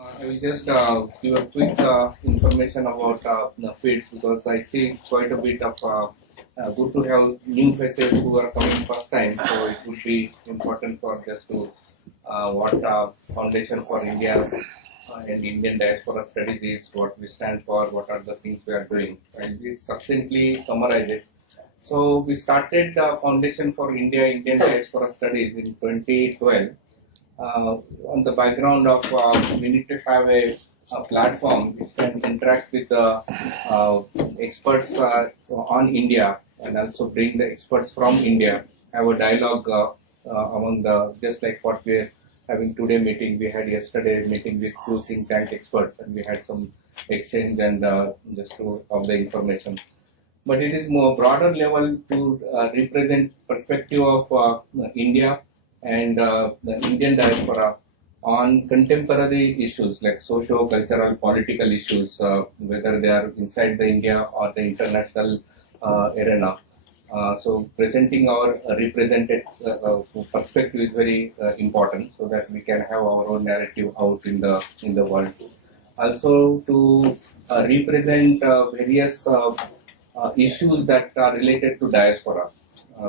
I will just give a quick information about the fields, because I see quite a bit of good to have new faces who are coming first time. So it would be important for just to what Foundation for India and Indian Diaspora Studies is, what we stand for, what are the things we are doing. I will succinctly summarize it. So we started Foundation for India Indian Diaspora Studies in 2012. On the background of we need to have a platform which can interact with the experts on India, and also bring the experts from India, have a dialogue among the, just like what we're having today meeting. We had yesterday meeting with two think tank experts, and we had some exchange and just to of the information. But it is more broader level to represent perspective of India and the Indian diaspora on contemporary issues like socio-cultural, political issues, whether they are inside the India or the international arena. So presenting our represented perspective is very important, so that we can have our own narrative out in the world. Also to represent various issues that are related to diaspora.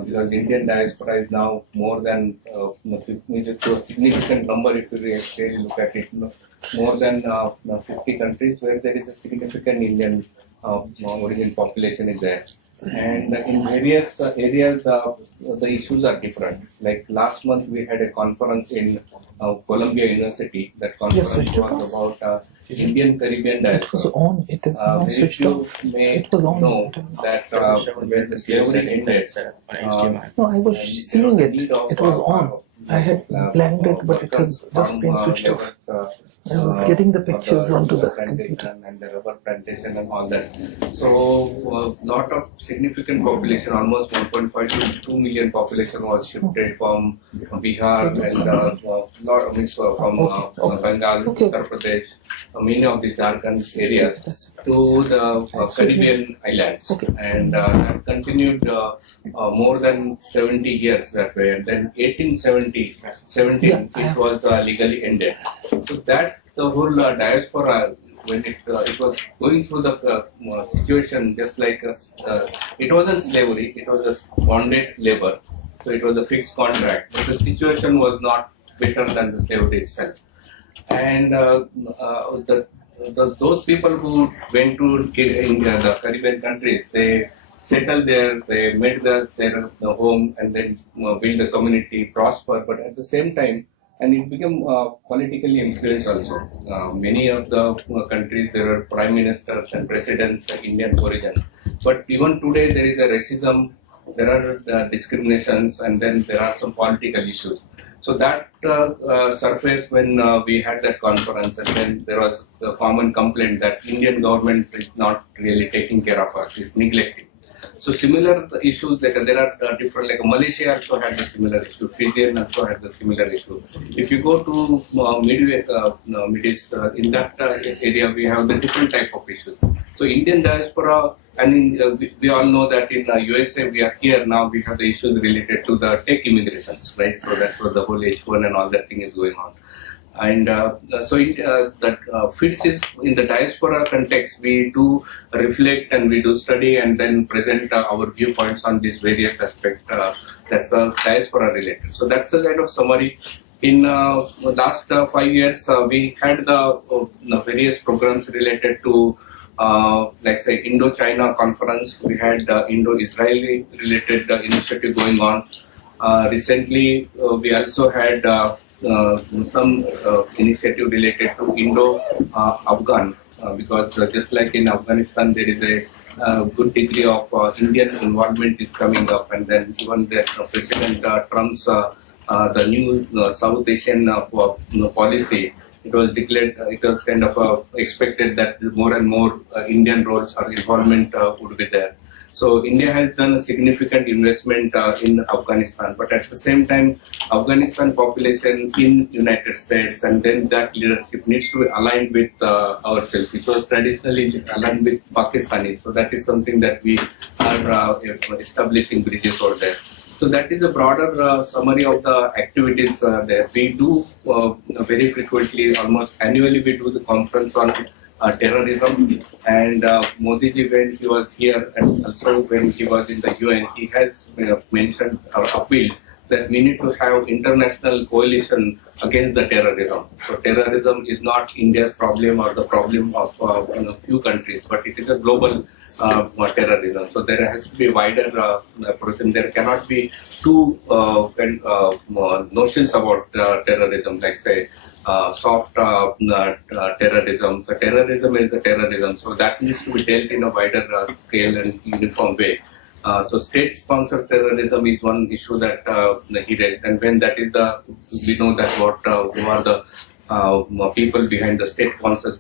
Because Indian diaspora is now more than to a significant number if you really look at it, more than 50 countries where there is a significant Indian origin population is there. And in various areas the issues are different. Like last month we had a conference in Columbia University. That conference was about Indian Caribbean diaspora. It was on. It is now switched off. It was on. Know that when the slavery ended, no, I was seeing it. It was on. I had blanked it, but it has just been switched off. I was getting the pictures onto the computer. And the rubber plantation and all that. So, lot of significant population, almost 1.5 to 2 million population was shifted from Bihar and lot of it from Bengal, Uttar Pradesh, many of the Jharkhand areas to the Caribbean islands, and continued more than 70 years that way. And then 1817 it was legally ended. So that the whole diaspora, when it was going through the situation, just like it wasn't slavery, it was just bonded labor. So it was a fixed contract, but the situation was not better than the slavery itself. And those people who went to the Caribbean countries, they settled there, they made their home, and then build the community, prosper. But at the same time, and it became politically influenced also. Many of the countries, there are prime ministers and presidents of Indian origin. But even today, there is a racism, there are discriminations, and then there are some political issues. So that surfaced when we had that conference, and then there was a common complaint that Indian government is not really taking care of us, is neglecting. So similar issues, like there are different, like Malaysia also had the similar issue, Fiji also had the similar issue. If you go to Middle East, in that area we have the different type of issues. So Indian diaspora, and we all know that in USA we are here now, we have the issues related to the tech immigrations, right? So that's what the whole H1 and all that thing is going on. And so that fits is in the diaspora context, we do reflect and we do study and then present our viewpoints on these various aspects that's diaspora related. So that's a kind of summary. In the last 5 years, we had the various programs related to like say Indo-China conference. We had Indo-Israeli related initiative going on. Recently, we also had some initiative related to Indo-Afghan, because just like in Afghanistan, there is a good degree of Indian involvement is coming up, and then even the President Trump's the new South Asian policy, it was declared, it was kind of expected that more and more Indian roles or involvement would be there. So India has done a significant investment in Afghanistan, but at the same time, Afghanistan population in United States, and then that leadership needs to be aligned with ourselves, which was traditionally aligned with Pakistanis. So that is something that we are establishing bridges over there. So that is a broader summary of the activities there. We do very frequently, almost annually, we do the conference on terrorism. And Modi ji, when he was here and also when he was in the UN, he has mentioned or appealed that we need to have international coalition against the terrorism. So terrorism is not India's problem or the problem of few countries, but it is a global terrorism. So there has to be a wider approach. There cannot be two notions about terrorism, like say soft terrorism. So terrorism is a terrorism. So that needs to be dealt in a wider scale and uniform way. So state-sponsored terrorism is one issue that he raised, and when that is we know that who are the people behind the state-sponsored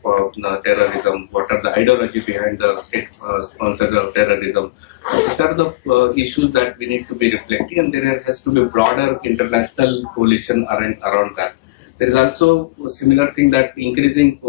terrorism, what are the ideology behind the state-sponsored terrorism. These are the issues that we need to be reflecting, and there has to be a broader international coalition around that. There is also a similar thing that increasing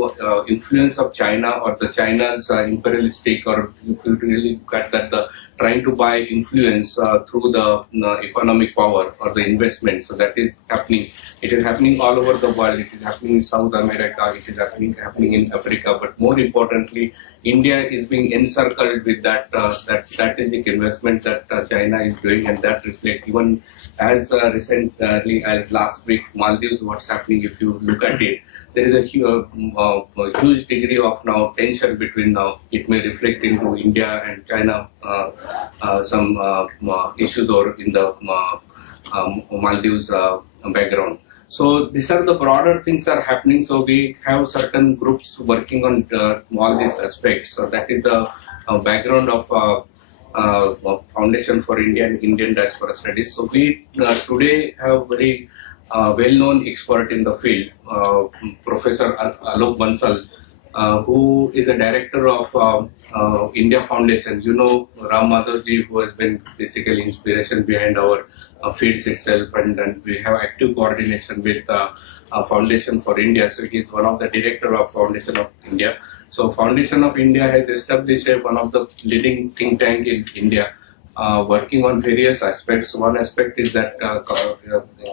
influence of China or the China's imperialistic, or if you really look at that, the trying to buy influence through the economic power or the investment. So that is happening. It is happening all over the world. It is happening in South America. It is happening in Africa. But more importantly, India is being encircled with that strategic investment that China is doing, and that reflects even as recently as last week, Maldives. What's happening? If you look at it, there is a huge degree of now tension between now. It may reflect into India and China some issues or in the Maldives background. So these are the broader things that are happening. So we have certain groups working on all these aspects. So that is the background of Foundation for India and Indian Diaspora Studies. So we today have very well-known expert in the field, Professor Alok Bansal, who is a director of India Foundation. You know Ram Madhavji, who has been basically inspiration behind our fields itself, and we have active coordination with Foundation for India. So he is one of the director of Foundation of India. So Foundation of India has established one of the leading think tank in India, working on various aspects. One aspect is that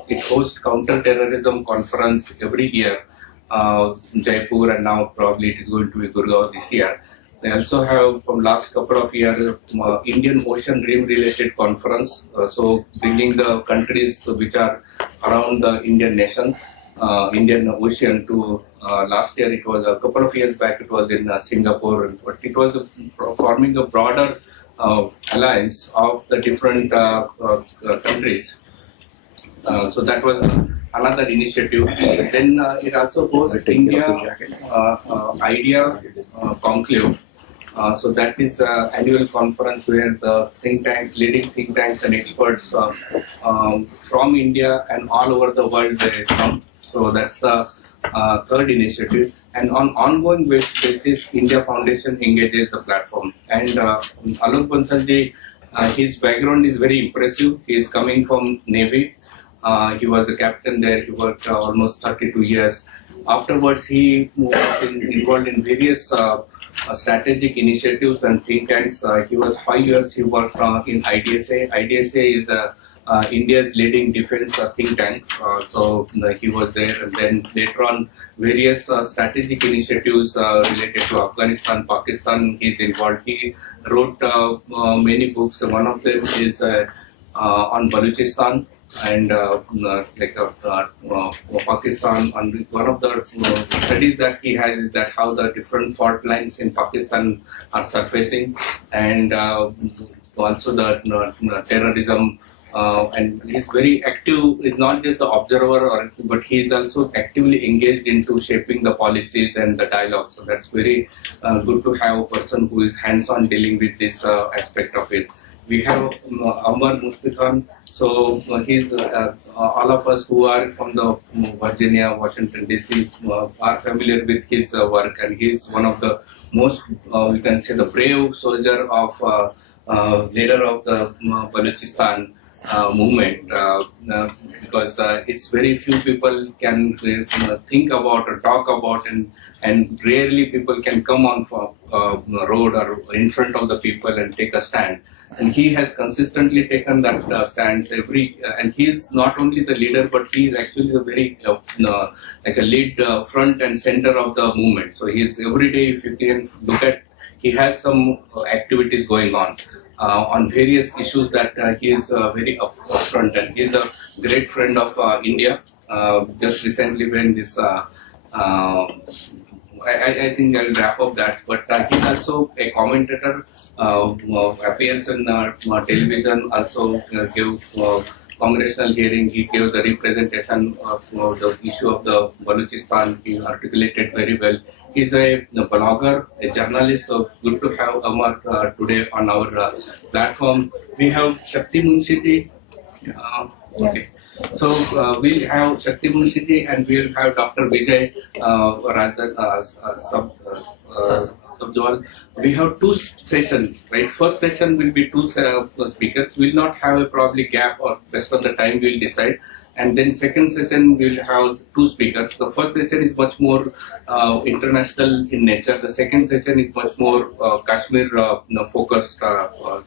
it hosts counter-terrorism conference every year, Jaipur, and now probably it is going to be Gurgaon this year. They also have from last couple of years Indian Ocean Rim related conference, so bringing the countries which are around the Indian nation, Indian Ocean to last year it was a couple of years back it was in Singapore, but it was forming a broader alliance of the different countries. So that was another initiative. Then it also goes India Idea Conclave. So that is annual conference where the think tanks, leading think tanks and experts from India and all over the world they come. So that's the third initiative. And on ongoing basis, India Foundation engages the platform. And Alok Bansalji, his background is very impressive. He is coming from Navy. He was a captain there. He worked almost 32 years. Afterwards, he involved in various strategic initiatives and think tanks. He was 5 years. He worked in IDSA. IDSA is India's leading defense think tank. So he was there, and then later on, various strategic initiatives related to Afghanistan, Pakistan. He's involved. He wrote many books. One of them is on Balochistan and Pakistan. And one of the studies that he has is that how the different fault lines in Pakistan are surfacing, and also the terrorism. And he's very active. He's not just the observer, but he's also actively engaged into shaping the policies and the dialogue. So that's very good to have a person who is hands-on dealing with this aspect of it. We have Amar Mushfiqan. So he's all of us who are from the Virginia, Washington DC are familiar with his work, and he's one of the most, we can say, the brave soldier of leader of the Balochistan. movement because it's very few people can think about or talk about, and rarely people can come on for road or in front of the people and take a stand. And he has consistently taken that stance and he is not only the leader, but he is actually the very like a lead front and center of the movement. So he is every day, if you can look at, he has some activities going on various issues that he is very upfront, and he is a great friend of India. Just recently when this I think I'll wrap up that, but he's also a commentator, appears in television, also gave congressional hearing. He gave the representation of the issue of the Balochistan. He articulated very well. He's a blogger, a journalist, so good to have Amar today on our platform. We have Shakti Munshi. Okay. So we'll have Shakti Munshi and we'll have Dr. Vijay Subjwal. We have two sessions, right? First session will be two speakers. We'll not have a probably gap, or rest of the time we'll decide. And then second session we'll have two speakers. The first session is much more international in nature. The second session is much more Kashmir focused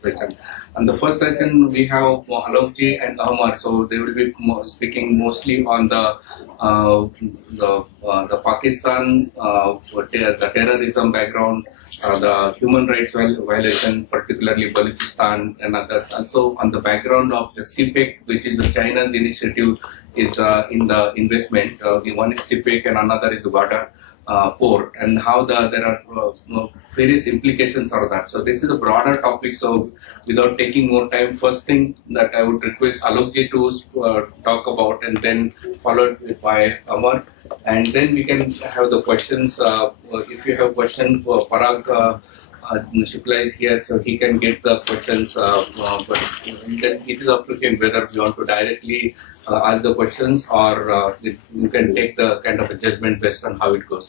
session. And the first session we have Alokji and Amar, so they will be speaking mostly on the Pakistan, the terrorism background, the human rights violation, particularly Balochistan and others. Also on the background of the CPEC, which is the China's initiative, is in the investment. One is CPEC and another is water port, and how there are various implications of that. So this is a broader topic. So without taking more time, first thing that I would request Alokji to talk about, and then followed by Amar, and then we can have the questions. If you have questions for Parag, Shukla is here, so he can get the questions. But then it is up to him whether we want to directly ask the questions, or you can take the kind of a judgment based on how it goes.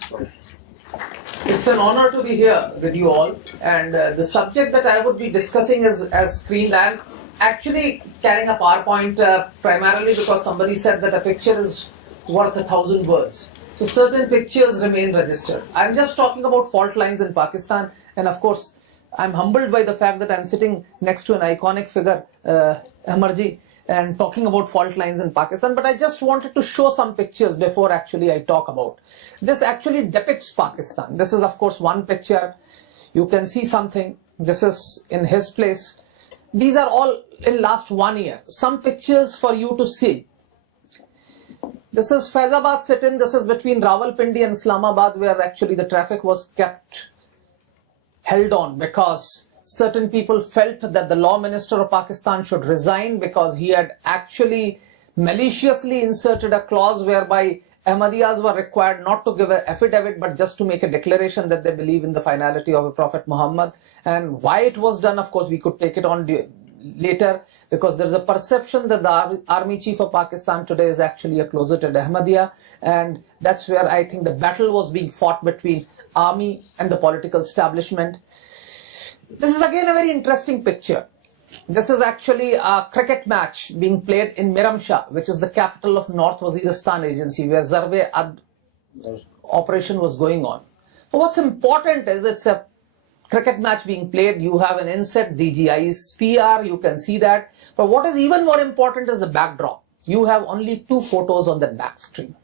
It's an honor to be here with you all, and the subject that I would be discussing is as Greenland, actually carrying a PowerPoint primarily because somebody said that a picture is worth 1,000 words. So certain pictures remain registered. I'm just talking about fault lines in Pakistan, and of course I'm humbled by the fact that I'm sitting next to an iconic figure, Amarji, and talking about fault lines in Pakistan, but I just wanted to show some pictures before actually I talk about. This actually depicts Pakistan. This is of course one picture. You can see something. This is in his place. These are all in last 1 year. Some pictures for you to see. This is Faizabad sit-in. This is between Rawalpindi and Islamabad, where actually the traffic was kept held on because certain people felt that the law minister of Pakistan should resign because he had actually maliciously inserted a clause whereby Ahmadiyas were required not to give an affidavit but just to make a declaration that they believe in the finality of the Prophet Muhammad. And why it was done, of course, we could take it on later, because there is a perception that the army chief of Pakistan today is actually a closeted Ahmadiyya, and that's where I think the battle was being fought between army and the political establishment. This is again a very interesting picture. This is actually a cricket match being played in Miramshah, which is the capital of North Waziristan Agency, where Zarb-e-Ad operation was going on. So what's important is it's a cricket match being played. You have an inset, DGI's PR, you can see that. But what is even more important is the backdrop. You have only two photos on that back screen.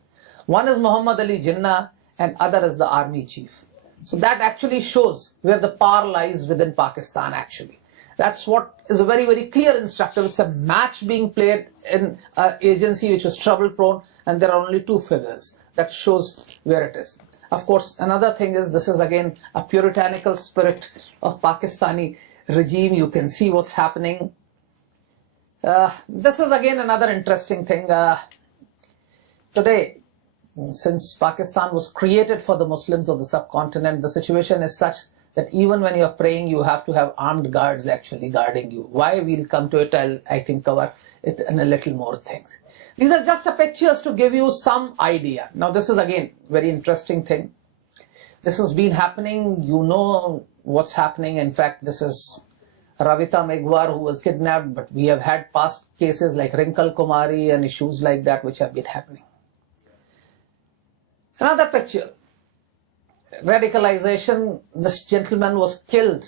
One is Muhammad Ali Jinnah and other is the army chief. So that actually shows where the power lies within Pakistan actually. That's what is a very, very clear instructive. It's a match being played in an agency which was trouble prone, and there are only two figures. That shows where it is. Of course, another thing is this is again a puritanical spirit of Pakistani regime. You can see what's happening. This is again another interesting thing. Today, since Pakistan was created for the Muslims of the subcontinent, the situation is such that even when you're praying, you have to have armed guards actually guarding you. Why? We'll come to it. I'll, I think, cover it in a little more things. These are just pictures to give you some idea. Now, this is again very interesting thing. This has been happening. You know what's happening. In fact, this is Ravita Megwar, who was kidnapped, but we have had past cases like Rinkal Kumari and issues like that which have been happening. Another picture. Radicalization. This gentleman was killed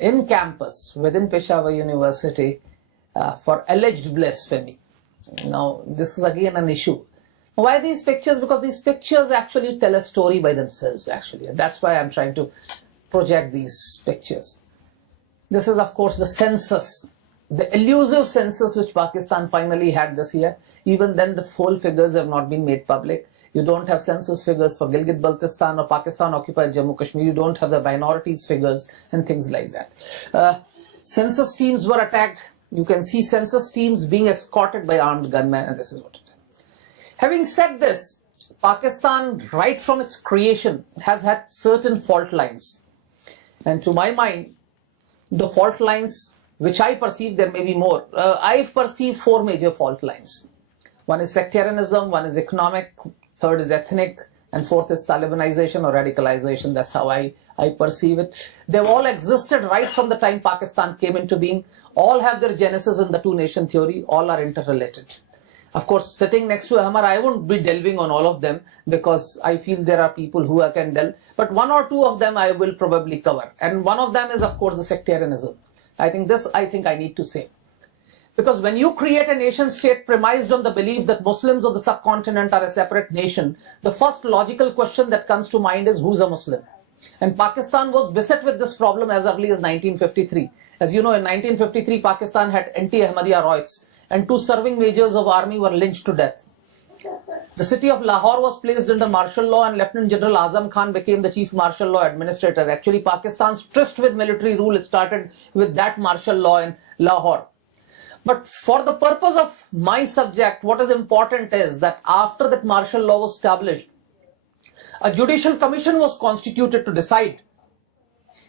in campus within Peshawar University for alleged blasphemy. Now, this is again an issue. Why these pictures? Because these pictures actually tell a story by themselves, actually. And that's why I'm trying to project these pictures. This is, of course, the census, the elusive census which Pakistan finally had this year. Even then, the full figures have not been made public. You don't have census figures for Gilgit-Baltistan or Pakistan-occupied Jammu-Kashmir. You don't have the minorities figures and things like that. Census teams were attacked. You can see census teams being escorted by armed gunmen, and this is what it is. Having said this, Pakistan, right from its creation, has had certain fault lines. And to my mind, the fault lines, which I perceive, there may be more. I perceive 4 major fault lines. One is sectarianism, one is economic, third is ethnic, and fourth is Talibanization or radicalization. That's how I perceive it. They've all existed right from the time Pakistan came into being. All have their genesis in the two-nation theory. All are interrelated. Of course, sitting next to Ahmad, I won't be delving on all of them because I feel there are people who I can delve. But 1 or 2 of them I will probably cover. And one of them is, of course, the sectarianism. I think I need to say. Because when you create a nation state premised on the belief that Muslims of the subcontinent are a separate nation, the first logical question that comes to mind is who's a Muslim? And Pakistan was beset with this problem as early as 1953. As you know, in 1953, Pakistan had anti-Ahmadiyya riots and 2 serving majors of army were lynched to death. The city of Lahore was placed under martial law and Lieutenant General Azam Khan became the chief martial law administrator. Actually, Pakistan's tryst with military rule started with that martial law in Lahore. But for the purpose of my subject, what is important is that after that martial law was established, a judicial commission was constituted to decide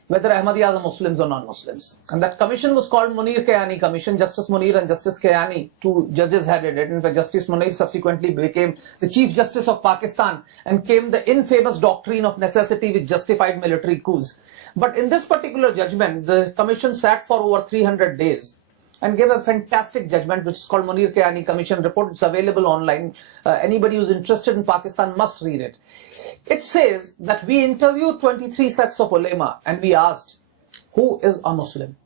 whether Ahmadiyyas are Muslims or non-Muslims. And that commission was called Munir Kayani Commission. Justice Munir and Justice Kayani, 2 judges headed it. In fact, Justice Munir subsequently became the Chief Justice of Pakistan and came the infamous doctrine of necessity which justified military coups. But in this particular judgment, the commission sat for over 300 days and gave a fantastic judgment which is called Munir Kayani Commission report. It's available online. Anybody who's interested in Pakistan must read it. It says that we interviewed 23 sets of ulema and we asked, who is a Muslim?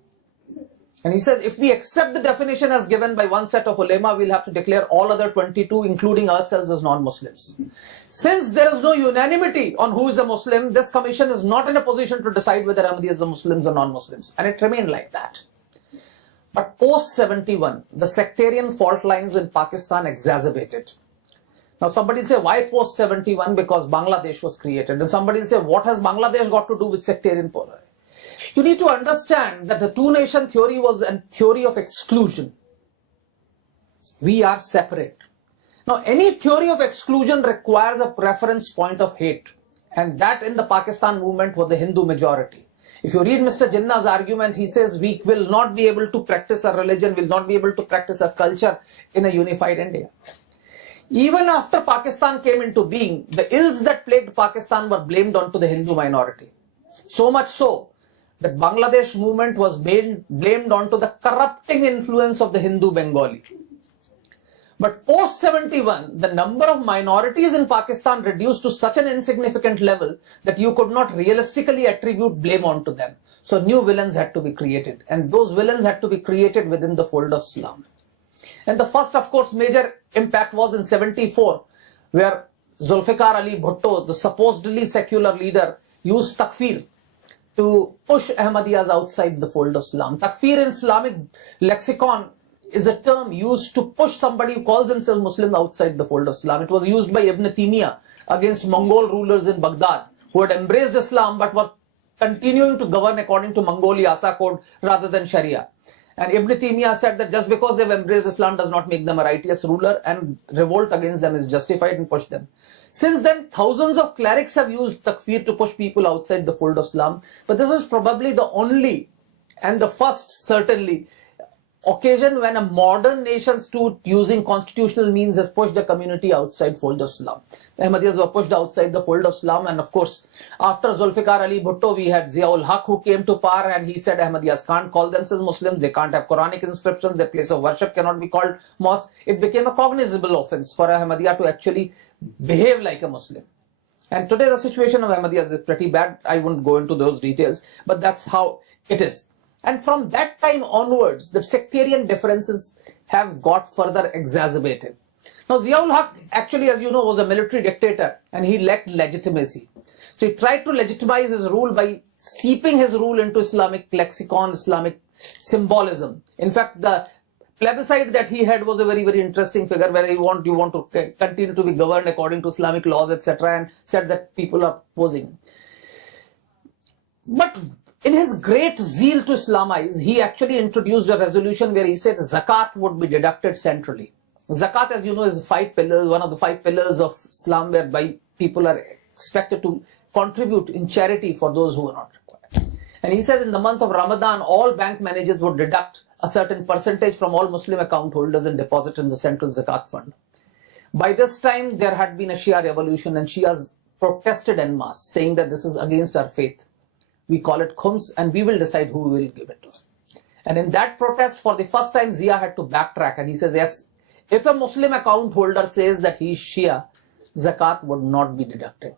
And he says, if we accept the definition as given by one set of ulema, we'll have to declare all other 22, including ourselves, as non-Muslims. Since there is no unanimity on who is a Muslim, this commission is not in a position to decide whether Ahmadiyas are Muslims or non-Muslims. And it remained like that. But post-71, the sectarian fault lines in Pakistan exacerbated. Now somebody will say, why post-71? Because Bangladesh was created. And somebody will say, what has Bangladesh got to do with sectarian polarity? You need to understand that the two-nation theory was a theory of exclusion. We are separate. Now any theory of exclusion requires a preference point of hate. And that in the Pakistan movement was the Hindu majority. If you read Mr. Jinnah's argument, he says we will not be able to practice a religion, will not be able to practice a culture in a unified India. Even after Pakistan came into being, the ills that plagued Pakistan were blamed onto the Hindu minority. So much so that Bangladesh movement was blamed onto the corrupting influence of the Hindu Bengali. But post-71, the number of minorities in Pakistan reduced to such an insignificant level that you could not realistically attribute blame onto them. So new villains had to be created, and those villains had to be created within the fold of Islam. And the first, of course, major impact was in 74, where Zulfikar Ali Bhutto, the supposedly secular leader, used takfir to push Ahmadiyyas outside the fold of Islam. Takfir in Islamic lexicon is a term used to push somebody who calls himself Muslim outside the fold of Islam. It was used by Ibn Taymiyyah against Mongol rulers in Baghdad who had embraced Islam but were continuing to govern according to Mongolian Asa code rather than Sharia. And Ibn Taymiyyah said that just because they've embraced Islam does not make them a righteous ruler, and revolt against them is justified, and push them. Since then, thousands of clerics have used takfir to push people outside the fold of Islam. But this is probably the only and the first, certainly, occasion when a modern nation state using constitutional means has pushed the community outside fold of Islam. Ahmadiyas were pushed outside the fold of Islam, and of course, after Zulfikar Ali Bhutto, we had Ziaul Haq who came to power, and he said Ahmadiyas can't call themselves Muslims, they can't have Quranic inscriptions, their place of worship cannot be called mosque. It became a cognizable offense for Ahmadiyya to actually behave like a Muslim. And today the situation of Ahmadiyas is pretty bad. I won't go into those details, but that's how it is. And from that time onwards, the sectarian differences have got further exacerbated. Now, Ziaul Haq actually, as you know, was a military dictator, and he lacked legitimacy. So he tried to legitimize his rule by seeping his rule into Islamic lexicon, Islamic symbolism. In fact, the plebiscite that he had was a very, very interesting figure, where you want to continue to be governed according to Islamic laws, etc., and said that people are opposing. But in his great zeal to Islamize, he actually introduced a resolution where he said zakat would be deducted centrally. Zakat, as you know, is one of the 5 pillars of Islam, whereby people are expected to contribute in charity for those who are not required. And he says in the month of Ramadan, all bank managers would deduct a certain percentage from all Muslim account holders and deposit in the central zakat fund. By this time, there had been a Shia revolution, and Shias protested en masse, saying that this is against our faith. We call it khums, and we will decide who will give it to us. And in that protest, for the first time, Zia had to backtrack, and he says, yes, if a Muslim account holder says that he is Shia, zakat would not be deducted.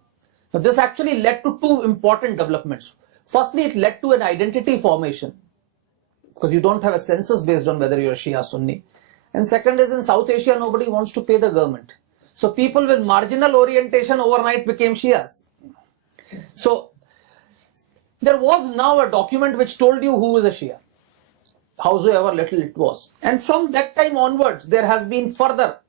Now, this actually led to 2 important developments. Firstly, it led to an identity formation, because you don't have a census based on whether you're Shia or Sunni. And second is, in South Asia, nobody wants to pay the government. So people with marginal orientation overnight became Shias. So there was now a document which told you who is a Shia, howsoever little it was. And from that time onwards, there has been further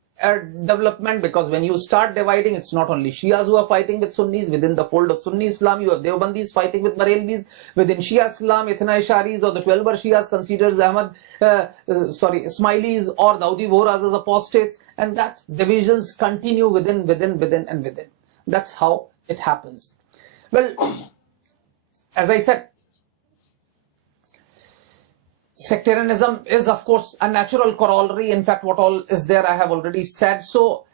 development, because when you start dividing, it's not only Shias who are fighting with Sunnis. Within the fold of Sunni Islam, you have Deobandis fighting with Barelvis. Within Shia Islam, Ithna Isharis or the 12 Shias considers Ismailis or Dawoodi Bohras as apostates, and that divisions continue within. That's how it happens. Well, as I said, sectarianism is, of course, a natural corollary. In fact, what all is there, I have already said. So,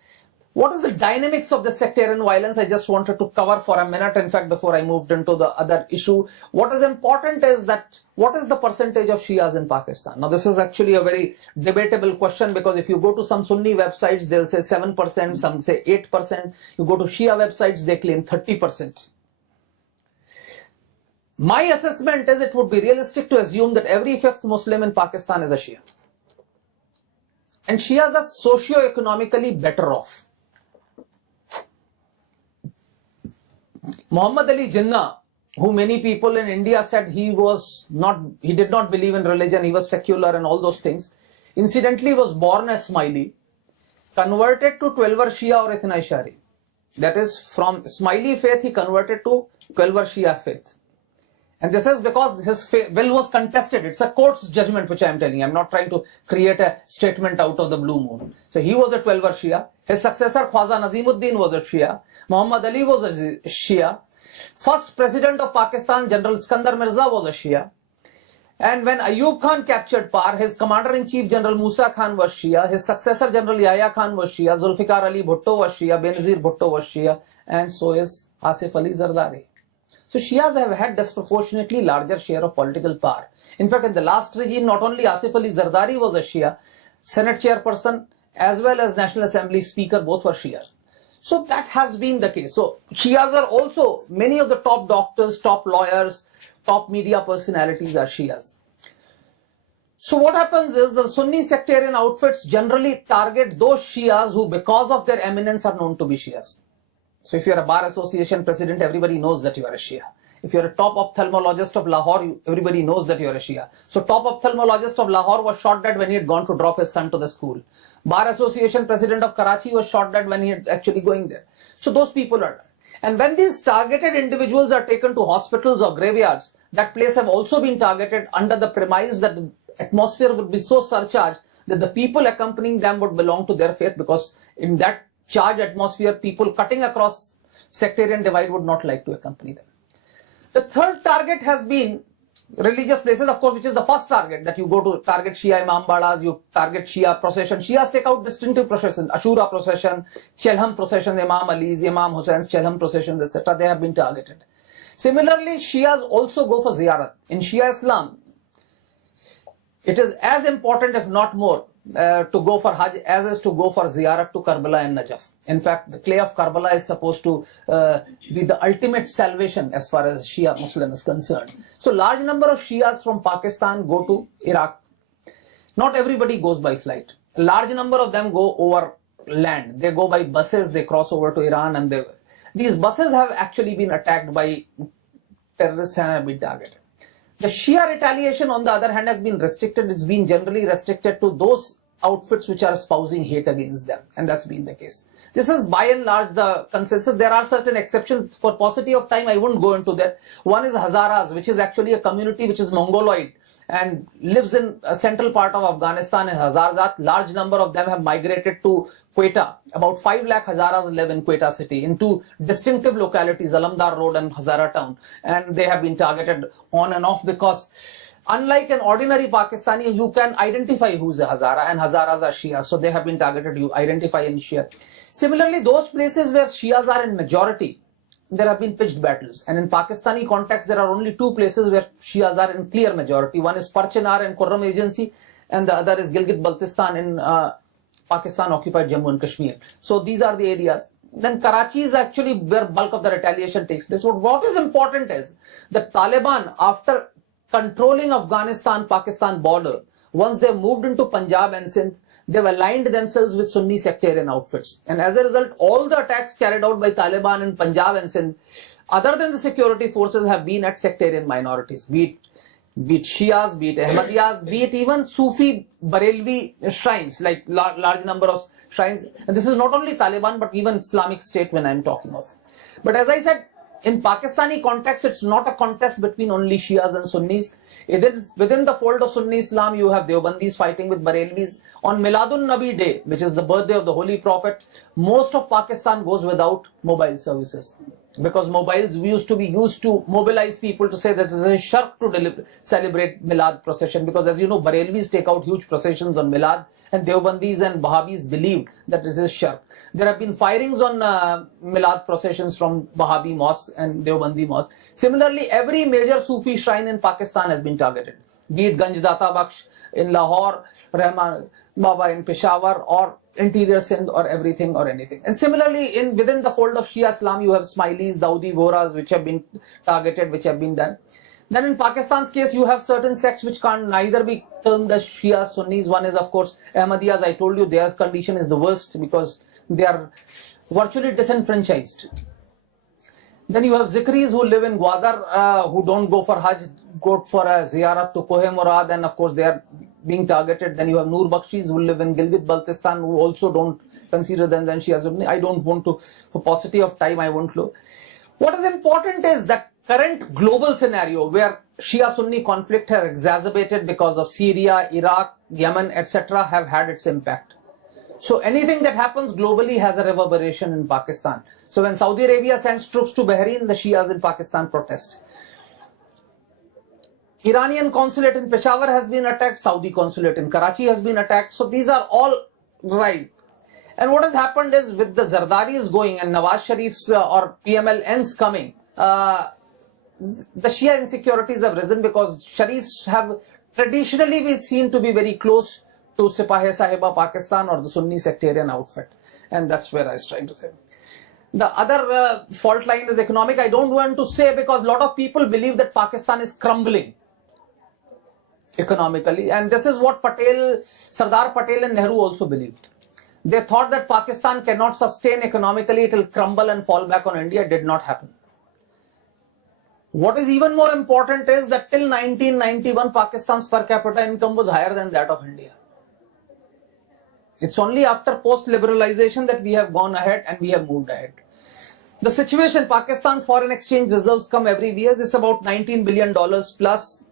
what is the dynamics of the sectarian violence? I just wanted to cover for a minute. In fact, before I moved into the other issue, what is important is that what is the percentage of Shias in Pakistan? Now, this is actually a very debatable question, because if you go to some Sunni websites, they'll say 7%, some say 8%. You go to Shia websites, they claim 30%. My assessment is it would be realistic to assume that every 5th Muslim in Pakistan is a Shia. And Shias are socio-economically better off. Muhammad Ali Jinnah, who many people in India said he did not believe in religion, he was secular and all those things, incidentally was born as Ismaili, converted to 12 Shia or Ithna Ishari. That is, from Ismaili faith he converted to 12 Shia faith. And this is because his will was contested. It's a court's judgment which I am telling you. I'm not trying to create a statement out of the blue moon. So he was a 12 Shia. His successor Khwaja Nazimuddin was a Shia. Muhammad Ali was a Shia. First president of Pakistan, General Iskandar Mirza, was a Shia. And when Ayub Khan captured power, his commander-in-chief General Musa Khan was Shia. His successor General Yahya Khan was Shia. Zulfikar Ali Bhutto was Shia. Benazir Bhutto was Shia. And so is Asif Ali Zardari. So Shias have had disproportionately larger share of political power. In fact, in the last regime, not only Asif Ali Zardari was a Shia, Senate chairperson as well as National Assembly speaker, both were Shias. So that has been the case. So Shias are also, many of the top doctors, top lawyers, top media personalities are Shias. So what happens is the Sunni sectarian outfits generally target those Shias who, because of their eminence, are known to be Shias. So if you are a bar association president, everybody knows that you are a Shia. If you are a top ophthalmologist of Lahore, everybody knows that you are a Shia. So top ophthalmologist of Lahore was shot dead when he had gone to drop his son to the school. Bar association president of Karachi was shot dead when he had actually going there. So those people are dead. And when these targeted individuals are taken to hospitals or graveyards, that place have also been targeted under the premise that the atmosphere would be so surcharged that the people accompanying them would belong to their faith, because in that charged atmosphere, people cutting across sectarian divide would not like to accompany them. The third target has been religious places, of course, which is the first target that you go to target Shia Imam Badas, you target Shia procession. Shias take out distinctive processions, Ashura procession, Chelham procession, Imam Ali's, Imam Hussein's Chelham processions, etc. They have been targeted. Similarly, Shias also go for ziyarat. In Shia Islam, it is as important, if not more, to go for Hajj as is to go for ziyarat to Karbala and Najaf. In fact, the clay of Karbala is supposed to be the ultimate salvation as far as Shia Muslim is concerned. So large number of Shias from Pakistan go to Iraq. Not everybody goes by flight. A large number of them go over land. They go by buses, they cross over to Iran, and these buses have actually been attacked by terrorists and have been targeted. The Shia retaliation, on the other hand, has been restricted. It's been generally restricted to those outfits which are espousing hate against them. And that's been the case. This is by and large the consensus. There are certain exceptions. For paucity of time, I wouldn't go into that. One is Hazaras, which is actually a community which is Mongoloid and lives in a central part of Afghanistan in Hazarzat. Large number of them have migrated to Quetta. About 5 lakh Hazaras live in Quetta city in two distinctive localities, Alamdar Road and Hazara Town. And they have been targeted on and off because unlike an ordinary Pakistani, you can identify who's a Hazara, and Hazaras are Shia. So they have been targeted, you identify in Shia. Similarly, those places where Shias are in majority, there have been pitched battles. And in Pakistani context, there are only two places where Shias are in clear majority. One is Parchinar and Khurram Agency, and the other is Gilgit-Baltistan in Pakistan-occupied Jammu and Kashmir. So these are the areas. Then Karachi is actually where bulk of the retaliation takes place. But what is important is the Taliban, after controlling Afghanistan-Pakistan border, once they moved into Punjab and Sindh, they've aligned themselves with Sunni sectarian outfits. And as a result, all the attacks carried out by Taliban in Punjab and Sindh, other than the security forces, have been at sectarian minorities, be it Shias, be it Ahmadiyas, be it even Sufi Barelvi shrines, like large number of shrines. And this is not only Taliban, but even Islamic State when I'm talking of. But as I said, in Pakistani context, it's not a contest between only Shias and Sunnis. Within the fold of Sunni Islam, you have Deobandis fighting with Barelvis. On Miladun Nabi Day, which is the birthday of the Holy Prophet, most of Pakistan goes without mobile services. Because mobiles used to mobilize people to say that it is a shirk to celebrate Milad procession. Because as you know, Barelvis take out huge processions on Milad, and Deobandis and Wahhabis believe that it is shirk. There have been firings on Milad processions from Wahhabi mosques and Deobandi mosques. Similarly, every major Sufi shrine in Pakistan has been targeted. Be it Ganj Data Bakhsh in Lahore, Rahman Baba in Peshawar, or interior Sindh, or everything or anything. And similarly, within the fold of Shia Islam, you have Ismailis, Dawoodi Vohras, which have been targeted, which have been done. Then in Pakistan's case, you have certain sects which can't neither be termed as Shia Sunnis. One is, of course, Ahmadiyas. I told you their condition is the worst because they are virtually disenfranchised. Then you have Zikris who live in Gwadar, who don't go for Hajj, go for a ziyarat to Kohe Murad, and of course they are being targeted. Then you have Noor Bakshis who live in Gilgit-Baltistan, who also don't consider them than Shia Sunni. I don't want to, for paucity of time, I won't look. What is important is that current global scenario where Shia-Sunni conflict has exacerbated because of Syria, Iraq, Yemen, etc. have had its impact. So anything that happens globally has a reverberation in Pakistan. So when Saudi Arabia sends troops to Bahrain, the Shias in Pakistan protest. Iranian consulate in Peshawar has been attacked, Saudi consulate in Karachi has been attacked. So these are all right. And what has happened is with the Zardaris going and Nawaz Sharif's or PMLN's coming, the Shia insecurities have risen because Sharifs have traditionally been seen to be very close to Sipahe-Sahiba Pakistan or the Sunni sectarian outfit. And that's where I was trying to say. The other fault line is economic. I don't want to say because a lot of people believe that Pakistan is crumbling economically. And this is what Sardar Patel and Nehru also believed. They thought that Pakistan cannot sustain economically, it will crumble and fall back on India. It did not happen. What is even more important is that till 1991, Pakistan's per capita income was higher than that of India. It's only after post-liberalization that we have gone ahead and we have moved ahead. The situation, Pakistan's foreign exchange reserves come every year. This is about $19 billion plus.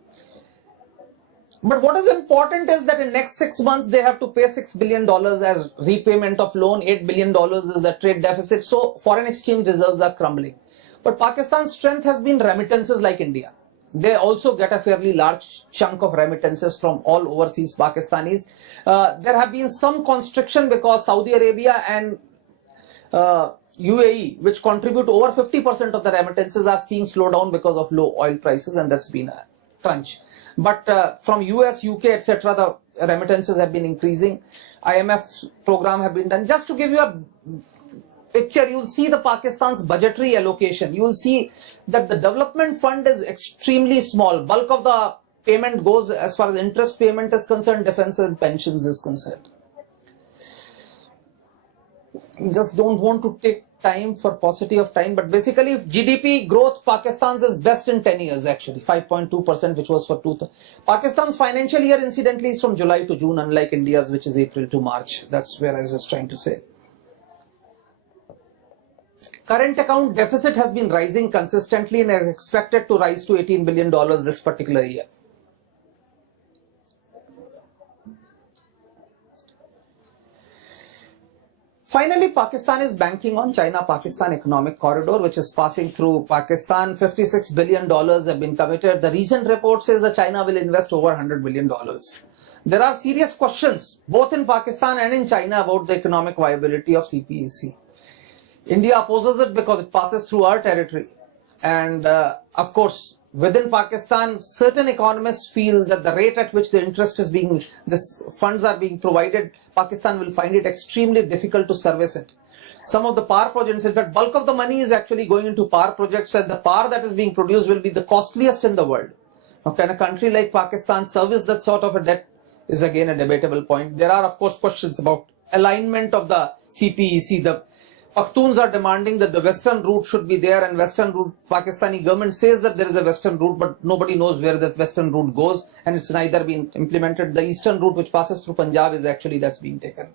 But what is important is that in next 6 months, they have to pay $6 billion as repayment of loan. $8 billion is the trade deficit. So foreign exchange reserves are crumbling. But Pakistan's strength has been remittances like India. They also get a fairly large chunk of remittances from all overseas Pakistanis. There have been some constriction because Saudi Arabia and UAE, which contribute over 50% of the remittances, are seeing slowdown because of low oil prices, and that's been a crunch. But from US, UK, etc., the remittances have been increasing. IMF program have been done. Just to give you a picture, you will see the Pakistan's budgetary allocation. You will see that the development fund is extremely small. Bulk of the payment goes, as far as interest payment is concerned, defense and pensions is concerned. Just don't want to take time for paucity of time, but basically GDP growth Pakistan's is best in 10 years actually, 5.2%, which was for Pakistan's financial year incidentally is from July to June, unlike India's, which is April to March. That's where I was trying to say. Current account deficit has been rising consistently and is expected to rise to $18 billion this particular year. Finally, Pakistan is banking on China-Pakistan economic corridor, which is passing through Pakistan. $56 billion have been committed. The recent report says that China will invest over $100 billion. There are serious questions, both in Pakistan and in China, about the economic viability of CPEC. India opposes it because it passes through our territory. And of course, within Pakistan, certain economists feel that the rate at which the interest is being, this funds are being provided, Pakistan will find it extremely difficult to service it. Some of the power projects, in fact, bulk of the money is actually going into power projects, and the power that is being produced will be the costliest in the world. Now, can a country like Pakistan service that sort of a debt is again a debatable point. There are, of course, questions about alignment of the CPEC. The Pakhtuns are demanding that the western route should be there, and western route, Pakistani government says that there is a western route, but nobody knows where that western route goes, and it's neither been implemented. The eastern route, which passes through Punjab, is actually that's being taken.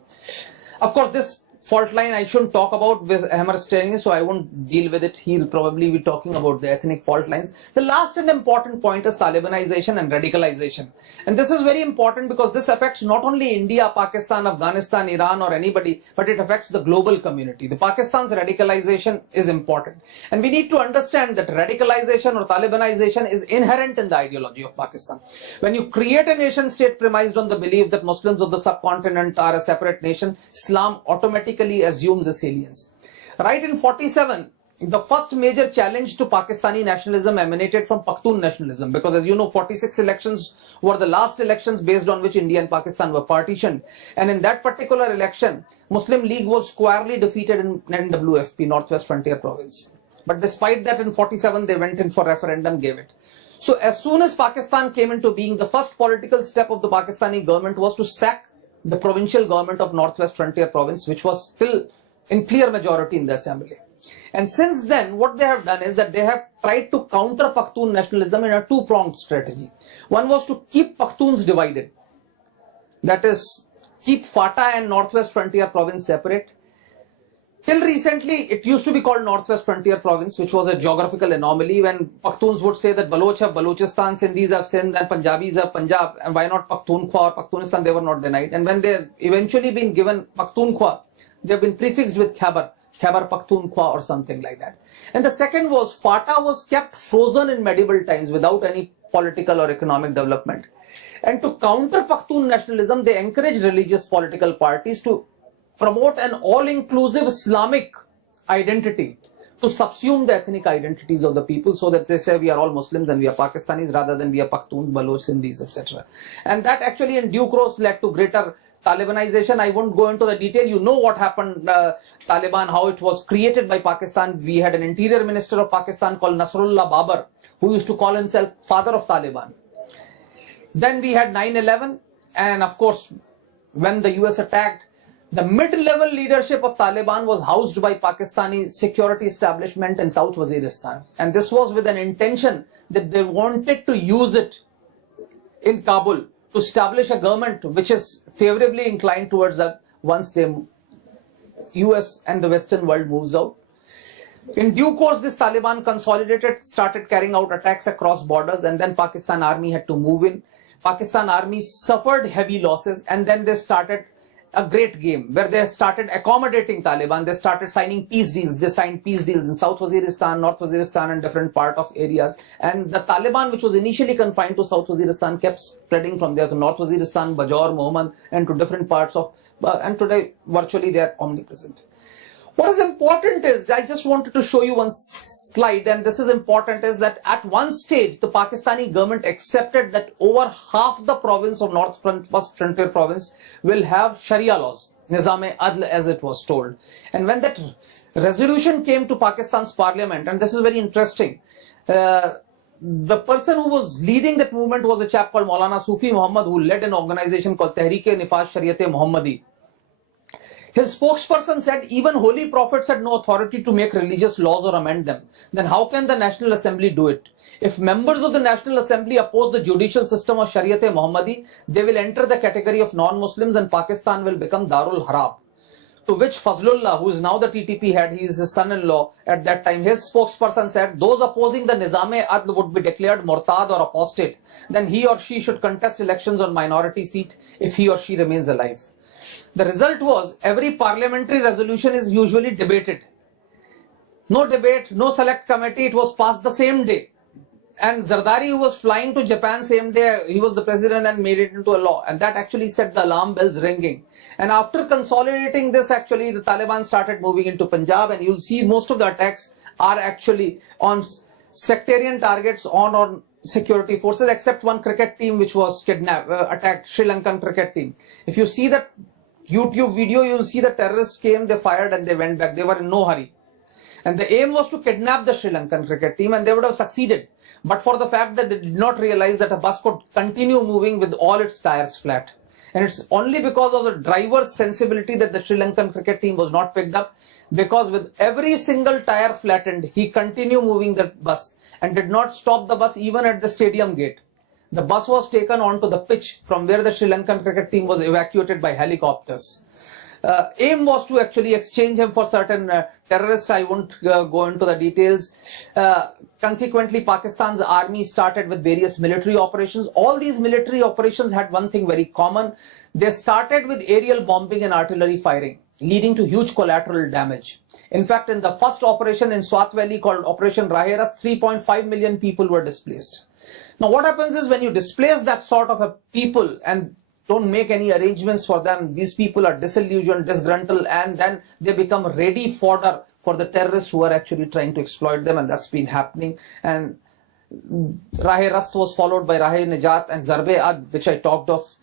Of course, this fault line I shouldn't talk about with Hammer Staying, so I won't deal with it. He'll probably be talking about the ethnic fault lines. The last and important point is Talibanization and radicalization. And this is very important because this affects not only India, Pakistan, Afghanistan, Iran or anybody, but it affects the global community. The Pakistan's radicalization is important. And we need to understand that radicalization or Talibanization is inherent in the ideology of Pakistan. When you create a nation state premised on the belief that Muslims of the subcontinent are a separate nation, Islam automatically assumes a salience. Right in 47, the first major challenge to Pakistani nationalism emanated from Pakhtun nationalism, because as you know, 46 elections were the last elections based on which India and Pakistan were partitioned. And in that particular election, Muslim League was squarely defeated in NWFP, Northwest Frontier Province. But despite that, in 47, they went in for referendum, gave it. So as soon as Pakistan came into being, the first political step of the Pakistani government was to sack the provincial government of Northwest Frontier Province, which was still in clear majority in the assembly. And since then, what they have done is that they have tried to counter Pakhtun nationalism in a two-pronged strategy. One was to keep Pakhtuns divided. That is, keep FATA and Northwest Frontier Province separate. Till recently, it used to be called Northwest Frontier Province, which was a geographical anomaly when Pakhtuns would say that Baloch have Balochistan, Sindhis have Sindh, and Punjabis have Punjab, and why not Pakhtunkhwa or Pakhtunistan? They were not denied. And when they've eventually been given Pakhtunkhwa, they've been prefixed with Khyber Pakhtunkhwa or something like that. And the second was FATA was kept frozen in medieval times without any political or economic development. And to counter Pakhtun nationalism, they encouraged religious political parties to promote an all-inclusive Islamic identity to subsume the ethnic identities of the people, so that they say we are all Muslims and we are Pakistanis rather than we are Pakhtuns, Baloch, Sindhis, etc. And that actually in due course led to greater Talibanization. I won't go into the detail. You know what happened, Taliban, how it was created by Pakistan. We had an interior minister of Pakistan called Nasrullah Babar, who used to call himself father of Taliban. Then we had 9/11, and of course, when the US attacked, the mid-level leadership of Taliban was housed by Pakistani security establishment in South Waziristan. And this was with an intention that they wanted to use it in Kabul to establish a government which is favorably inclined towards that once the US and the Western world moves out. In due course, this Taliban consolidated, started carrying out attacks across borders, and then Pakistan army had to move in. Pakistan army suffered heavy losses, and then they started a great game where they started accommodating Taliban. They started signing peace deals. They signed peace deals in South Waziristan, North Waziristan, and different part of areas. And the Taliban, which was initially confined to South Waziristan, kept spreading from there to North Waziristan, Bajaur, Mohmand, and to different parts of, and today virtually they are omnipresent. What is important is, I just wanted to show you one slide, and this is important, is that at one stage the Pakistani government accepted that over half the province of West Frontier province will have Sharia laws, Nizam-e-Adl as it was told. And when that resolution came to Pakistan's parliament, and this is very interesting, the person who was leading that movement was a chap called Maulana Sufi Muhammad, who led an organization called Tehreek-e-Nifaz Shariat-e-Muhammadi. His spokesperson said even holy prophets had no authority to make religious laws or amend them. Then how can the National Assembly do it? If members of the National Assembly oppose the judicial system of Shariat-e-Muhammadi, they will enter the category of non-Muslims and Pakistan will become Darul Harab. To which Fazlullah, who is now the TTP head, he is his son-in-law at that time, his spokesperson said, those opposing the Nizam-e-Adl would be declared Murtad or apostate. Then he or she should contest elections on minority seat if he or she remains alive. The result was every parliamentary resolution is usually debated. No debate, no select committee, it was passed the same day. And Zardari, who was flying to Japan same day, he was the president and made it into a law. And that actually set the alarm bells ringing. And after consolidating this, actually, the Taliban started moving into Punjab, and you'll see most of the attacks are actually on sectarian targets on security forces, except one cricket team which was attacked, Sri Lankan cricket team. If you see that YouTube video, you'll see the terrorists came, they fired and they went back. They were in no hurry. And the aim was to kidnap the Sri Lankan cricket team, and they would have succeeded. But for the fact that they did not realize that a bus could continue moving with all its tires flat. And it's only because of the driver's sensibility that the Sri Lankan cricket team was not picked up. Because with every single tire flattened, he continued moving the bus and did not stop the bus even at the stadium gate. The bus was taken onto the pitch from where the Sri Lankan cricket team was evacuated by helicopters. Aim was to actually exchange him for certain terrorists. I won't go into the details. Consequently, Pakistan's army started with various military operations. All these military operations had one thing very common. They started with aerial bombing and artillery firing, leading to huge collateral damage. In fact, in the first operation in Swat Valley called Operation Raheras, 3.5 million people were displaced. Now, what happens is when you displace that sort of a people and don't make any arrangements for them, these people are disillusioned, disgruntled, and then they become ready fodder for the terrorists who are actually trying to exploit them, and that's been happening. And Rahe Rast was followed by Rahe Najat and Zarb-e-Adl, which I talked of.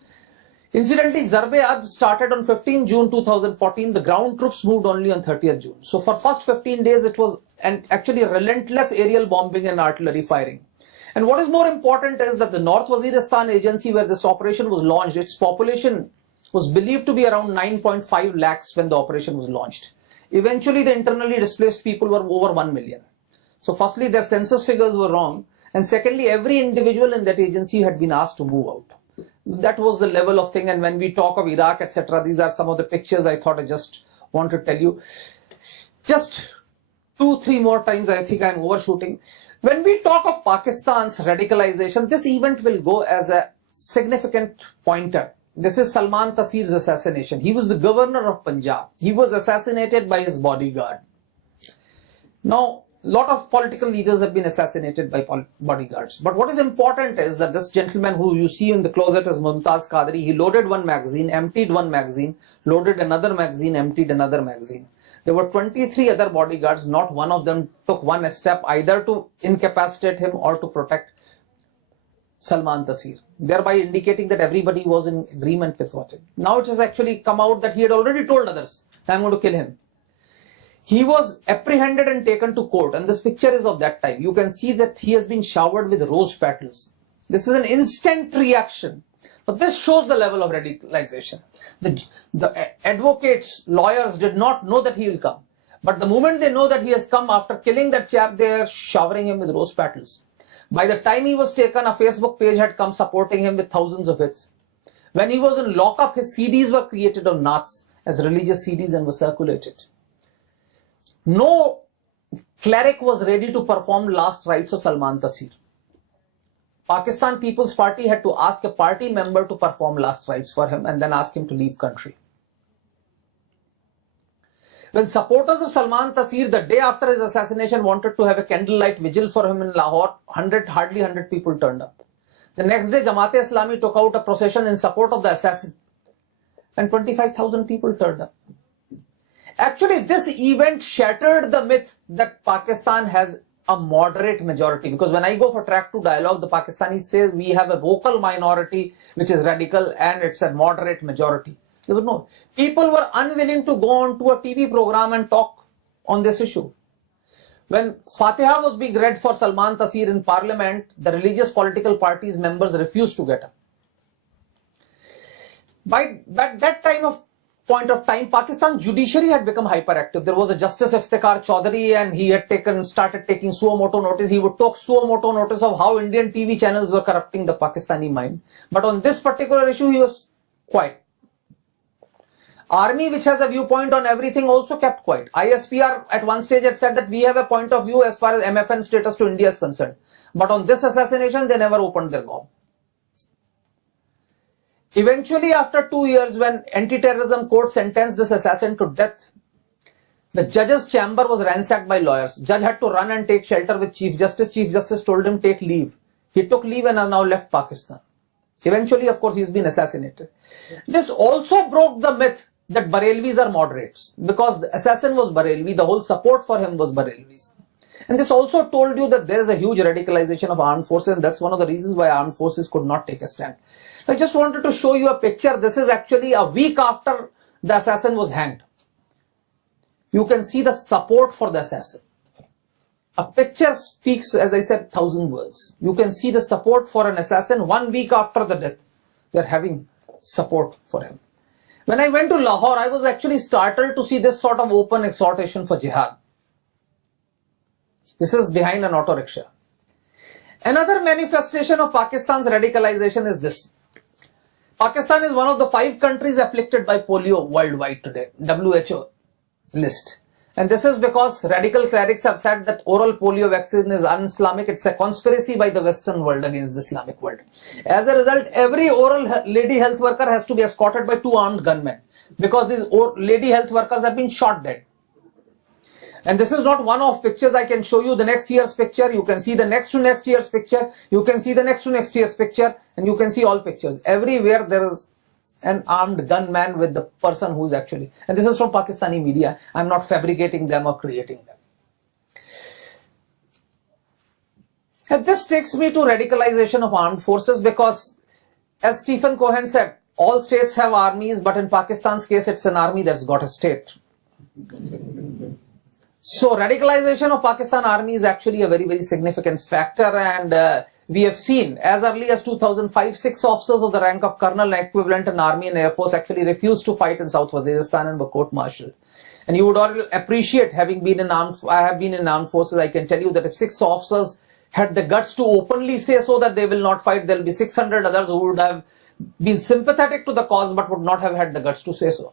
Incidentally, Zarb-e-Adl started on 15 June 2014. The ground troops moved only on 30th June. So for first 15 days, it was actually relentless aerial bombing and artillery firing. And what is more important is that the North Waziristan agency where this operation was launched, its population was believed to be around 9.5 lakhs when the operation was launched. Eventually, the internally displaced people were over 1 million. So firstly, their census figures were wrong. And secondly, every individual in that agency had been asked to move out. That was the level of thing. And when we talk of Iraq, etc., these are some of the pictures I thought I just want to tell you. Just 2-3 more times, I think I'm overshooting. When we talk of Pakistan's radicalization, this event will go as a significant pointer. This is Salman Taseer's assassination. He was the governor of Punjab. He was assassinated by his bodyguard. Now, a lot of political leaders have been assassinated by bodyguards. But what is important is that this gentleman who you see in the closet is Mumtaz Qadri. He loaded one magazine, emptied one magazine, loaded another magazine, emptied another magazine. There were 23 other bodyguards. Not one of them took one step either to incapacitate him or to protect Salman Taseer, thereby indicating that everybody was in agreement with what him. Now it has actually come out that he had already told others, I'm going to kill him. He was apprehended and taken to court, and this picture is of that time. You can see that he has been showered with rose petals. This is an instant reaction. But this shows the level of radicalization. The advocates, lawyers did not know that he will come. But the moment they know that he has come after killing that chap, they are showering him with rose petals. By the time he was taken, a Facebook page had come supporting him with thousands of hits. When he was in lockup, his CDs were created on Naats as religious CDs and were circulated. No cleric was ready to perform last rites of Salman Taseer. Pakistan People's Party had to ask a party member to perform last rites for him and then ask him to leave country. When supporters of Salman Taseer, the day after his assassination, wanted to have a candlelight vigil for him in Lahore, hardly 100 people turned up. The next day, Jamaat-e-Islami took out a procession in support of the assassin, and 25,000 people turned up. Actually, this event shattered the myth that Pakistan has a moderate majority, because when I go for track 2 dialogue, the Pakistanis say we have a vocal minority which is radical and it's a moderate majority. There was no, people were unwilling to go on to a TV program and talk on this issue. When Fatiha was being read for Salman Taseer in parliament, the religious political parties members refused to get up. By that point of time, Pakistan's judiciary had become hyperactive. There was a Justice Iftikhar Chaudhary, and he had started taking suo moto notice. He would talk suo moto notice of how Indian TV channels were corrupting the Pakistani mind. But on this particular issue, he was quiet. Army, which has a viewpoint on everything, also kept quiet. ISPR at one stage had said that we have a point of view as far as MFN status to India is concerned. But on this assassination, they never opened their gob. Eventually, after 2 years, when anti-terrorism court sentenced this assassin to death, the judge's chamber was ransacked by lawyers. Judge had to run and take shelter with Chief Justice. Chief Justice told him take leave. He took leave and has now left Pakistan. Eventually, of course, he's been assassinated. This also broke the myth that Barelvis are moderates, because the assassin was Barelvi, the whole support for him was Barelvis. And this also told you that there is a huge radicalization of armed forces, and that's one of the reasons why armed forces could not take a stand. I just wanted to show you a picture. This is actually a week after the assassin was hanged. You can see the support for the assassin. A picture speaks, as I said, 1,000 words. You can see the support for an assassin 1 week after the death. They are having support for him. When I went to Lahore, I was actually startled to see this sort of open exhortation for jihad. This is behind an auto rickshaw. Another manifestation of Pakistan's radicalization is this. Pakistan is one of the 5 countries afflicted by polio worldwide today, WHO list. And this is because radical clerics have said that oral polio vaccine is un-Islamic. It's a conspiracy by the Western world against the Islamic world. As a result, every oral lady health worker has to be escorted by 2 armed gunmen, because these lady health workers have been shot dead. And this is not one-off pictures. I can show you the next year's picture. You can see the next to next year's picture. You can see the next to next year's picture. And you can see all pictures. Everywhere there is an armed gunman with the person who is actually, and this is from Pakistani media. I'm not fabricating them or creating them. And this takes me to radicalization of armed forces, because as Stephen Cohen said, all states have armies, but in Pakistan's case, it's an army that's got a state. So radicalization of Pakistan army is actually a very, very significant factor, and we have seen as early as 2005, 6 officers of the rank of colonel equivalent in army and air force actually refused to fight in South Waziristan and were court-martialed. And you would all appreciate, having been in I have been in armed forces, I can tell you that if 6 officers had the guts to openly say so that they will not fight, there will be 600 others who would have been sympathetic to the cause but would not have had the guts to say so.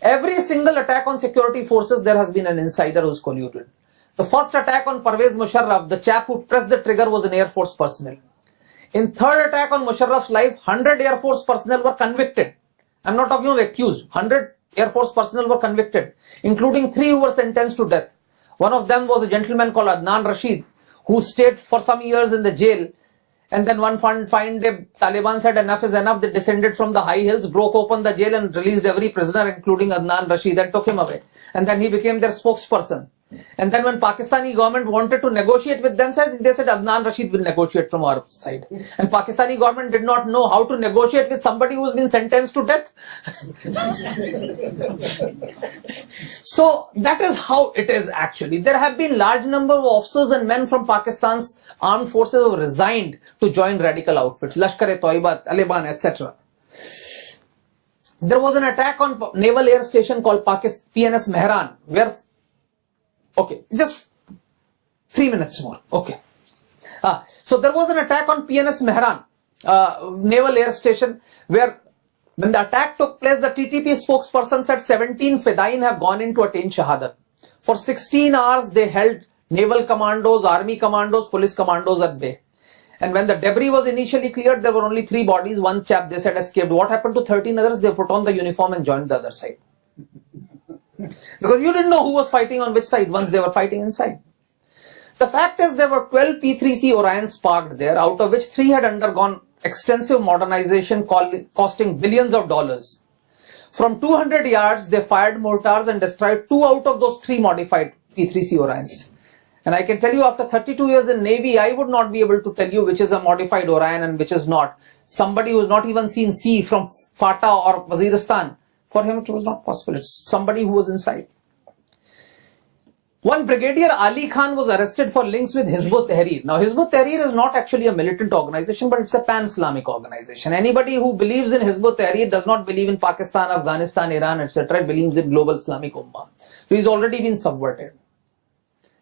Every single attack on security forces, there has been an insider who's colluded. The first attack on Parvez Musharraf, the chap who pressed the trigger, was an Air Force personnel. In third attack on Musharraf's life, 100 Air Force personnel were convicted. I'm not talking of accused. 100 Air Force personnel were convicted, including 3 who were sentenced to death. One of them was a gentleman called Adnan Rashid, who stayed for some years in the jail. And then one fine day, Taliban said enough is enough. They descended from the high hills, broke open the jail and released every prisoner, including Adnan Rashid, and took him away. And then he became their spokesperson. And then when Pakistani government wanted to negotiate with them, they said Adnan Rashid will negotiate from our side. And Pakistani government did not know how to negotiate with somebody who's been sentenced to death. So that is how it is actually. There have been large number of officers and men from Pakistan's armed forces who have resigned to join radical outfits, Lashkar-e-Toiba, Taliban, etc. There was an attack on naval air station called PNS Mehran, where, okay, just 3 minutes more, okay. So there was an attack on PNS Mehran, naval air station, where when the attack took place, the TTP spokesperson said 17 Fidain have gone in to attain Shahadat. For 16 hours, they held naval commandos, army commandos, police commandos at bay. And when the debris was initially cleared, there were only 3 bodies. One chap, they said, escaped. What happened to 13 others? They put on the uniform and joined the other side. Because you didn't know who was fighting on which side once they were fighting inside. The fact is there were 12 P-3C Orions parked there, out of which 3 had undergone extensive modernization costing billions of dollars. From 200 yards, they fired mortars and destroyed 2 out of those 3 modified P-3C Orions. And I can tell you, after 32 years in Navy, I would not be able to tell you which is a modified Orion and which is not. Somebody who has not even seen sea from Fatah or Waziristan, for him it was not possible. It's somebody who was inside. One Brigadier Ali Khan was arrested for links with Hizb-ut-Tahrir. Now, Hizb-ut-Tahrir is not actually a militant organization, but it's a pan-Islamic organization. Anybody who believes in Hizb-ut-Tahrir does not believe in Pakistan, Afghanistan, Iran, etc. It believes in global Islamic Ummah. So he's already been subverted.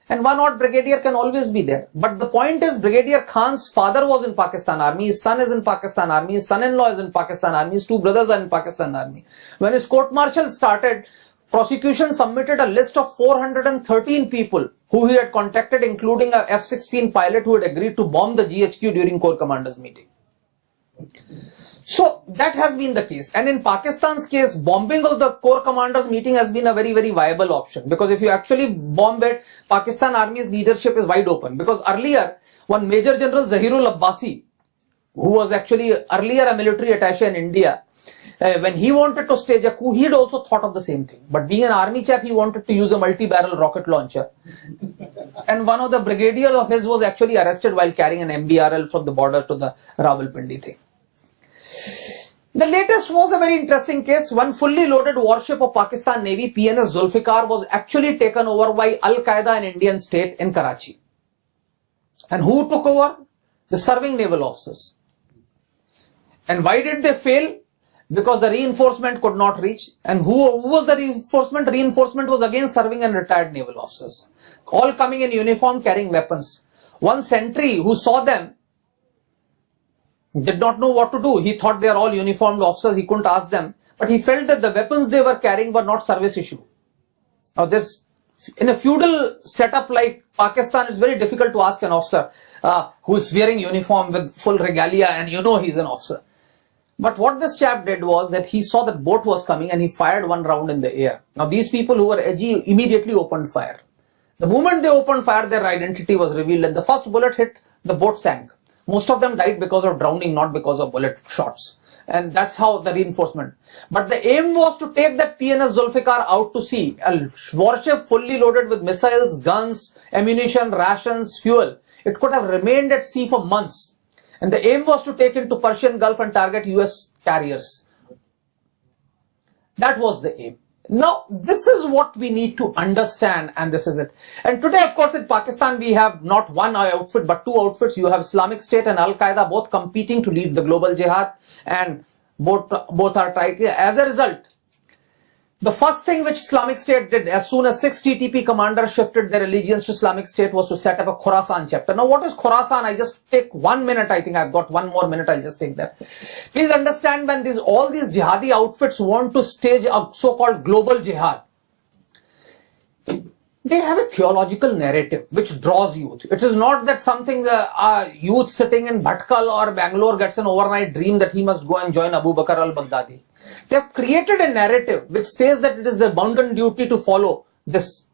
And one odd brigadier can always be there. But the point is, Brigadier Khan's father was in Pakistan Army, his son is in Pakistan Army, his son-in-law is in Pakistan Army, his 2 brothers are in Pakistan Army. When his court-martial started, prosecution submitted a list of 413 people who he had contacted, including a F-16 pilot who had agreed to bomb the GHQ during Corps Commanders meeting. So that has been the case. And in Pakistan's case, bombing of the Corps Commanders meeting has been a very, very viable option. Because if you actually bomb it, Pakistan Army's leadership is wide open. Because earlier, one Major General Zahirul Abbasi, who was actually earlier a military attaché in India, when he wanted to stage a coup, he had also thought of the same thing. But being an army chap, he wanted to use a multi-barrel rocket launcher. And one of the brigadiers of his was actually arrested while carrying an MBRL from the border to the Rawalpindi thing. The latest was a very interesting case. One fully loaded warship of Pakistan Navy, PNS Zulfikar, was actually taken over by Al-Qaeda, an Indian state, in Karachi. And who took over? The serving naval officers. And why did they fail? Because the reinforcement could not reach. And who was the reinforcement? Reinforcement was again serving and retired naval officers. All coming in uniform, carrying weapons. One sentry who saw them did not know what to do. He thought they are all uniformed officers. He couldn't ask them. But he felt that the weapons they were carrying were not service issue. Now, in a feudal setup like Pakistan, it's very difficult to ask an officer who is wearing uniform with full regalia and you know he's an officer. But what this chap did was that he saw that boat was coming and he fired 1 round in the air. Now, these people who were edgy immediately opened fire. The moment they opened fire, their identity was revealed and the first bullet hit, the boat sank. Most of them died because of drowning, not because of bullet shots. And that's how the reinforcement. But the aim was to take that PNS Zulfikar out to sea. A warship fully loaded with missiles, guns, ammunition, rations, fuel. It could have remained at sea for months. And the aim was to take it to Persian Gulf and target US carriers. That was the aim. Now, this is what we need to understand, and this is it. And today, of course, in Pakistan, we have not one outfit, but 2 outfits. You have Islamic State and Al-Qaeda both competing to lead the global jihad, and both are trying. As a result, the first thing which Islamic State did, as soon as 6 TTP commanders shifted their allegiance to Islamic State, was to set up a Khorasan chapter. Now, what is Khorasan? I just take 1 minute. I think I've got 1 more minute. I'll just take that. Please understand, when all these jihadi outfits want to stage a so-called global jihad, they have a theological narrative which draws youth. It is not that something youth sitting in Bhatkal or Bangalore gets an overnight dream that he must go and join Abu Bakr al-Baghdadi. They have created a narrative which says that it is their bounden duty to follow this.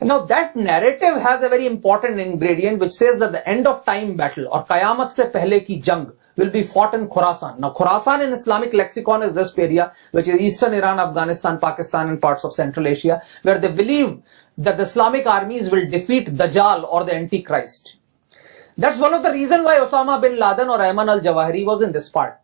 And now that narrative has a very important ingredient which says that the end of time battle or Qayamat se pehle ki jang will be fought in Khorasan. Now, Khorasan in Islamic lexicon is this area, which is eastern Iran, Afghanistan, Pakistan, and parts of Central Asia, where they believe that the Islamic armies will defeat Dajjal or the Antichrist. That's one of the reasons why Osama bin Laden or Ayman al-Zawahiri was in this part.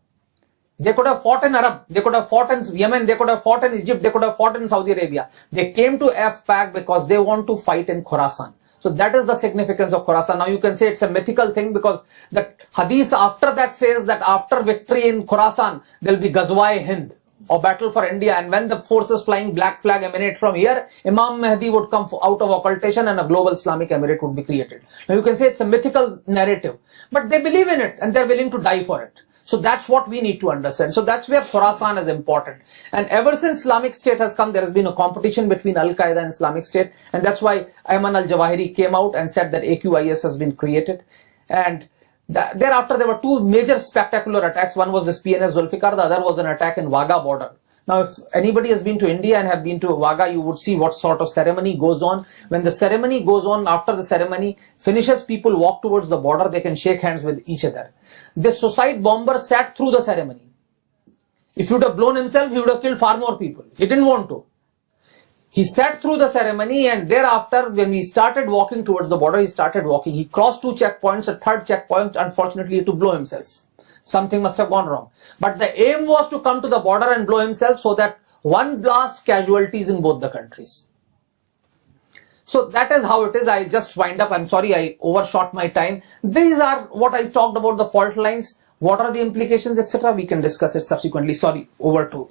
They could have fought in Arab, they could have fought in Yemen, they could have fought in Egypt, they could have fought in Saudi Arabia. They came to FPAC because they want to fight in Khorasan. So that is the significance of Khorasan. Now you can say it's a mythical thing because the hadith after that says that after victory in Khorasan, there will be Ghazwa-e-Hind or battle for India. And when the forces flying black flag emanate from here, Imam Mahdi would come out of occultation and a global Islamic emirate would be created. Now you can say it's a mythical narrative, but they believe in it and they're willing to die for it. So that's what we need to understand. So that's where Khorasan is important. And ever since Islamic State has come, there has been a competition between Al-Qaeda and Islamic State. And that's why Ayman al-Zawahiri came out and said that AQIS has been created. And thereafter, there were 2 major spectacular attacks. One was this PNS Zulfikar, the other was an attack in Wagah border, Now, if anybody has been to India and have been to Wagah, you would see what sort of ceremony goes on. When the ceremony goes on, after the ceremony finishes, people walk towards the border, they can shake hands with each other. This suicide bomber sat through the ceremony. If he would have blown himself, he would have killed far more people. He didn't want to. He sat through the ceremony, and thereafter, when we started walking towards the border, he started walking. He crossed 2 checkpoints, a third checkpoint, unfortunately, he had to blow himself. Something must have gone wrong. But the aim was to come to the border and blow himself so that one blast casualties in both the countries. So that is how it is. I just wind up. I'm sorry, I overshot my time. These are what I talked about, the fault lines. What are the implications, etc. We can discuss it subsequently. Sorry, over to